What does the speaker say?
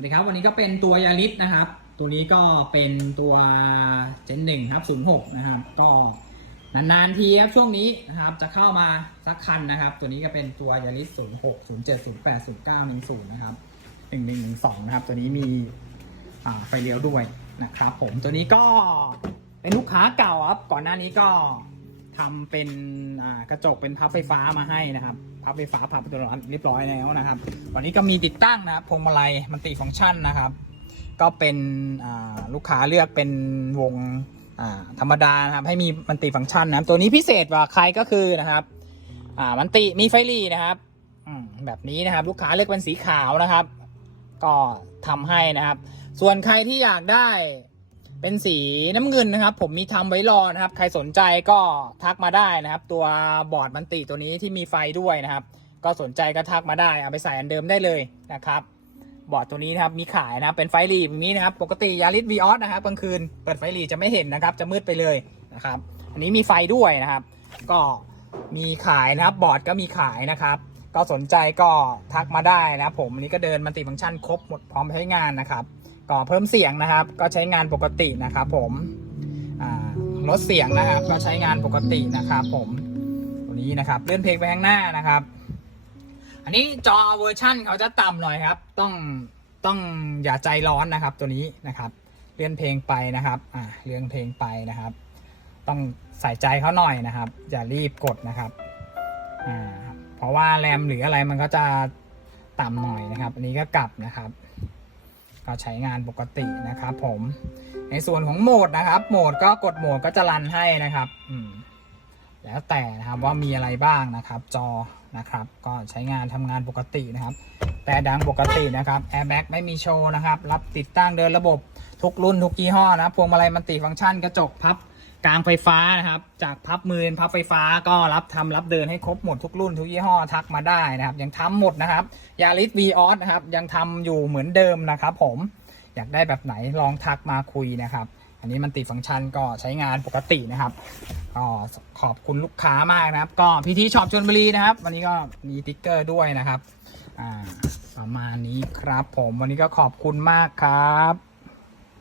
วัสดีครับ วันนี้ก็เป็นตัวยาริสนะครับ ตัวนี้ก็เป็นตัวเจนหนึ่งครับศูนย์หกนะครับ ก็นานๆทีครับช่วงนี้นะครับจะเข้ามาสักคันนะครับ ตัวนี้ก็เป็นตัวยาริสศูนย์หกศูนย์เจ็ดศูนย์แปดศูนย์เก้าหนึ่งศูนย์นะครับหนึ่งหนึ่งหนึ่งสองนะครับ ตัวนี้มีไฟเลี้ยวด้วยนะครับผมตัวนี้ก็เป็นลูกค้าเก่าครับ ก่อนหน้านี้ก็ ทำเป็นกระจกเป็นพับไฟฟ้ามาให้นะครับ พับไฟฟ้าพับตัวเรียบร้อยแล้วนะครับ วันนี้ก็มีติดตั้งนะครับพวงมาลัยมันติฟังก์ชันนะครับ ก็เป็นลูกค้าเลือกเป็นวงธรรมดานะครับ ให้มีมันติฟังก์ชันนะครับ ตัวนี้พิเศษกว่าใครก็คือนะครับมันติมีไฟรีนะครับแบบนี้นะครับ ลูกค้าเลือกเป็นสีขาวนะครับ ก็ทำให้นะครับ ส่วนใครที่อยากได้ เป็นสีน้ำเงินนะครับ ผมมีทำไว้รอนะครับ ใครสนใจก็ทักมาได้นะครับ ตัวบอร์ดมันติตัวนี้ที่มีไฟด้วยนะครับ ก็สนใจก็ทักมาได้เอาไปใส่อันเดิมได้เลยนะครับ บอร์ดตัวนี้นะครับมีขายนะครับเป็นไฟหลีแบบนี้นะครับ ปกติยาริสวีออสนะครับกลางคืนเปิดไฟหลีจะไม่เห็นนะครับ จะมืดไปเลยนะครับ อันนี้มีไฟด้วยนะครับ ก็มีขายนะครับ บอร์ดก็มีขายนะครับ ก็สนใจก็ทักมาได้นะครับผมอันนี้ก็เดินมันติฟังก์ชันครบหมดพร้อมใช้งานนะครับ ก็เพิ่มเสียงนะครับ ก็ใช้งานปกตินะครับ ผมลดเสียงนะครับ ก็ใช้งานปกตินะครับ ผมตัวนี้นะครับเลื่อนเพลงไปข้างหน้านะครับ อันนี้จอเวอร์ชั่นเขาจะต่ำหน่อยครับ ต้องต้องอย่าใจร้อนนะครับ ตัวนี้นะครับเลื่อนเพลงไปนะครับอ่าเลื่อนเพลงไปนะครับ ต้องใส่ใจเขาหน่อยนะครับ อย่ารีบกดนะครับอ่าเพราะว่าแรมหรืออะไรมันก็จะต่ำหน่อยนะครับ อันนี้ก็กลับนะครับ ก็ใช้งานปกตินะครับผมในส่วนของโหมดนะครับโหมดก็กดโหมดก็จะรันให้นะครับอืมแล้วแต่นะครับว่ามีอะไรบ้างนะครับจอนะครับ ก็ใช้งานทำงานปกตินะครับ แต่ดังปกตินะครับแอร์แบ็กไม่มีโชว์นะครับ รับติดตั้งเดินระบบทุกรุ่นทุกยี่ห้อนะพวงมาลัยมันติฟังก์ชันกระจกพับ กลางไฟฟ้านะครับ จากพับมือพับไฟฟ้าก็รับทำรับเดินให้ครบหมดทุกรุ่นทุกยี่ห้อทักมาได้นะครับ ยังทำหมดนะครับยาริสวีออสนะครับ ยังทำอยู่เหมือนเดิมนะครับ ผมอยากได้แบบไหนลองทักมาคุยนะครับ อันนี้มันติดฟังก์ชันก็ใช้งานปกตินะครับก็ขอบคุณลูกค้ามากนะครับ ก็พีทีช็อปชลบุรีนะครับ วันนี้ก็มีติ๊กเกอร์ด้วยนะครับประมาณนี้ครับ ผมวันนี้ก็ขอบคุณมากครับ